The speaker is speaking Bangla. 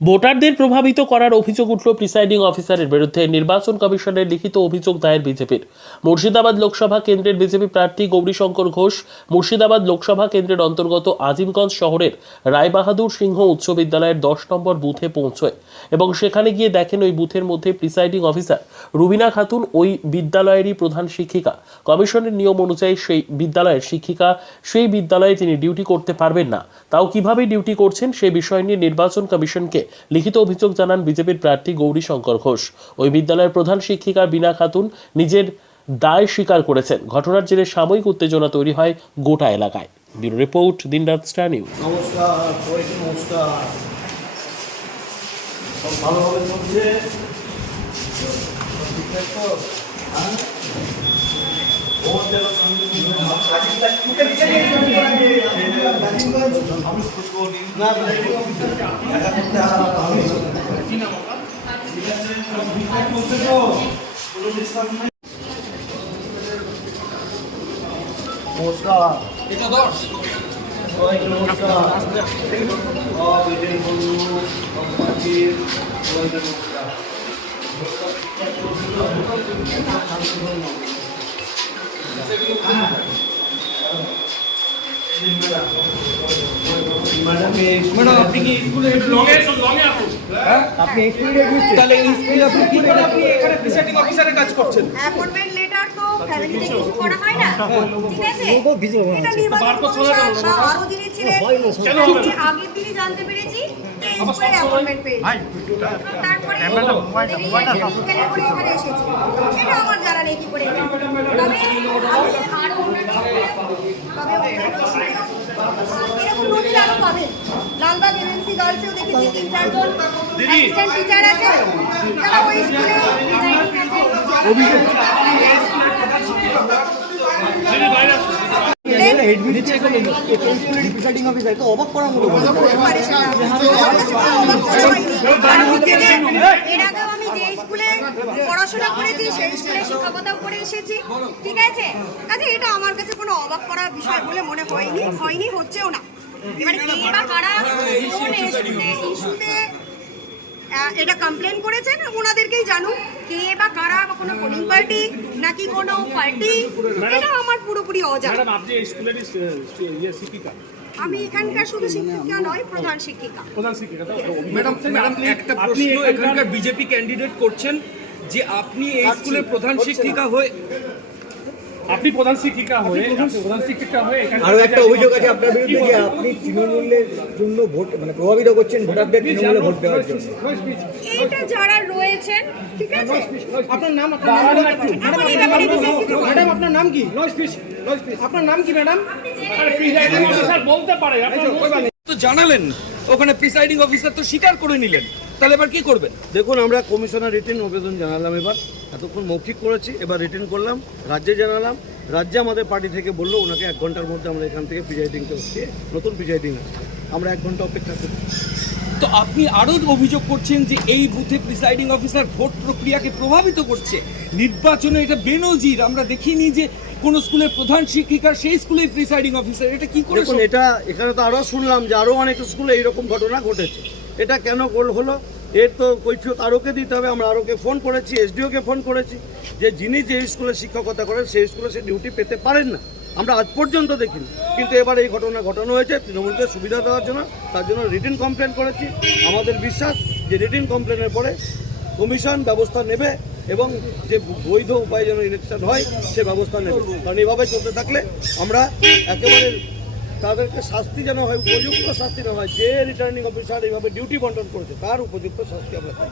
ভোটারদের প্রভাবিত করার অভিযোগ উঠল প্রিসাইডিং অফিসারের বিরুদ্ধে। নির্বাচন কমিশনের লিখিত অভিযোগ দায়ের বিজেপির। মুর্শিদাবাদ লোকসভা কেন্দ্রের বিজেপি প্রার্থী গৌরীশঙ্কর ঘোষ মুর্শিদাবাদ লোকসভা কেন্দ্রের অন্তর্গত আজিমগঞ্জ শহরের রায়বাহাদুর সিংহ উচ্চ বিদ্যালয়ের 10 নম্বর বুথে পৌঁছয় এবং সেখানে গিয়ে দেখেন ওই বুথের মধ্যে প্রিসাইডিং অফিসার রুবিনা খাতুন, ওই বিদ্যালয়েরই প্রধান শিক্ষিকা। কমিশনের নিয়ম অনুযায়ী সেই বিদ্যালয়ের শিক্ষিকা সেই বিদ্যালয়ে তিনি ডিউটি করতে পারবেন না। তাও কিভাবে ডিউটি করছেন সে বিষয় নিয়ে নির্বাচন কমিশনকে লিখিত অভিযোগ জানান বিজেপির প্রার্থী গৌরীশঙ্কর ঘোষ। ওই বিদ্যালয়ের প্রধান শিক্ষিকা বীণা খাতুন নিজের দায় স্বীকার করেছেন। ঘটনার জেরে সাময়িক উত্তেজনা তৈরি হয় গোটা এলাকায়। ব্যুরো রিপোর্ট, দিনরাত স্টার নিউজ। নমস্কার, নমস্কার। সব ভালোভাবে চলছে? ঠিকঠাক তো? হ্যাঁ, নমস্কার, সবাইকে নমস্কার। সব এদের বন্ধু সম্পাদির সবাইকে নমস্কার। ম্যাডাম আপনি কি স্কুলে আপনি স্কুলে তাহলে এই স্কুলে আপনি কি করে আপনি এখানে প্রিসাইডিং অফিসারের কাজ করছেন? অ্যাপয়েন্টমেন্ট লেটার তো ফ্যামিলিতে কিছু করা হয় না, ঠিক আছে? এটা নির্বাচন কমিশন বা আরো যিনি ছিলেন আগের দিনই জানতে পেরেছি যে স্কুলে অ্যাপয়েন্টমেন্ট পেয়েছি। তারপরে ফিজিক্যালি করে এখানে এসেছি। এটা আমার জানা নেই কি করে। তবে আমি আরো এরকম নতুন আরো পাবেন। লালবাগ এমএমসি গার্লসেও দেখেছি 3-4 জন অ্যাসিস্ট্যান্ট টিচার আছে যারা ওই স্কুলে পড়াশোনা করেছি, সেই স্কুলে শিক্ষকতাও করে এসেছি, ঠিক আছে? কাজে এটা আমার কাছে কোনো অবাক করার বিষয় বলে মনে হয়নি, হচ্ছেও না। এবারে কে বা কারা কোন ইস্যুতে এটা কমপ্লেন করেছেন ওনাদেরকেই জানুন। কে বা কারা বা কোনো পোলিং পার্টি নাকি কোনো পার্টি, এটা আমার পুরোপুরি অজানা। আমি এখানকার শুধু শিক্ষিকা নয়, প্রধান শিক্ষিকা। ম্যাডাম একটা প্রশ্ন, এখানকার বিজেপি ক্যান্ডিডেট করছেন যে আপনি এই স্কুলের প্রধান শিক্ষিকা হয়ে আরো একটা অভিযোগ আছে আপনার বিরুদ্ধে যে আপনি তৃণমূলের জন্য ভোট প্রভাবিত করছেন ভোটারদের তৃণমূলে ভোট দেওয়ার জন্য। এটা যারা রয়েছেন, ঠিক আছে? আপনার নাম ম্যাডাম, আপনার নাম কি? আপনার নাম কি ম্যাডাম? বলতে পারে তো জানালেন, ওখানে প্রিসাইডিং অফিসার তো স্বীকার করে নিলেন, তাহলে এবার কি করবেন? দেখুন, আমরা কমিশনার রিটেন আবেদন জানালাম, এবার এতক্ষণ মৌখিক করেছি, এবার রিটেন করলাম, রাজ্যে জানালাম। রাজ্যে আমাদের পার্টি থেকে বললো ওনাকে 1 ঘন্টার মধ্যে আমরা এখান থেকে প্রিসাইডিংকে হচ্ছে নতুন প্রিসাইডিং আছে, আমরা 1 ঘন্টা অপেক্ষা করি। তো আপনি আরও অভিযোগ করছেন যে এই বুথে প্রিসাইডিং অফিসার ভোট প্রক্রিয়াকে প্রভাবিত করছে। নির্বাচনে এটা বেনজির, আমরা দেখিনি যে কোন স্কুলের প্রধান শিক্ষিকা সেই স্কুলের প্রিসাইডিং অফিসার। এটা কি করে? দেখুন, এটা এখানে তো আরও শুনলাম যে আরও অনেক স্কুলে এইরকম ঘটনা ঘটেছে। এটা কেন হলো এর তো কৈফিয়ত আরোকে দিতে হবে। আমরা আরোকে ফোন করেছি, এসডিওকে ফোন করেছি যে যিনি যে স্কুলে শিক্ষকতা করেন সেই স্কুলে সে ডিউটি পেতে পারেন না, আমরা আজ পর্যন্ত দেখিনি। কিন্তু এবার এই ঘটনা ঘটানো হয়েছে তৃণমূলকে সুবিধা দেওয়ার জন্য, তার জন্য রিটেন কমপ্লেন করেছি। আমাদের বিশ্বাস যে রিটেন কমপ্লেনের পরে কমিশন ব্যবস্থা নেবে এবং যে বৈধ উপায়ে যেন ইলেকশন হয় সে ব্যবস্থা নেবে। কারণ এইভাবে চলতে থাকলে আমরা একেবারে তাদেরকে শাস্তি যেন হয়, উপযুক্ত শাস্তি না হয়। যে রিটার্নিং অফিসার এইভাবে ডিউটি বন্টন করেছে তার উপযুক্ত শাস্তি আমরা চাই।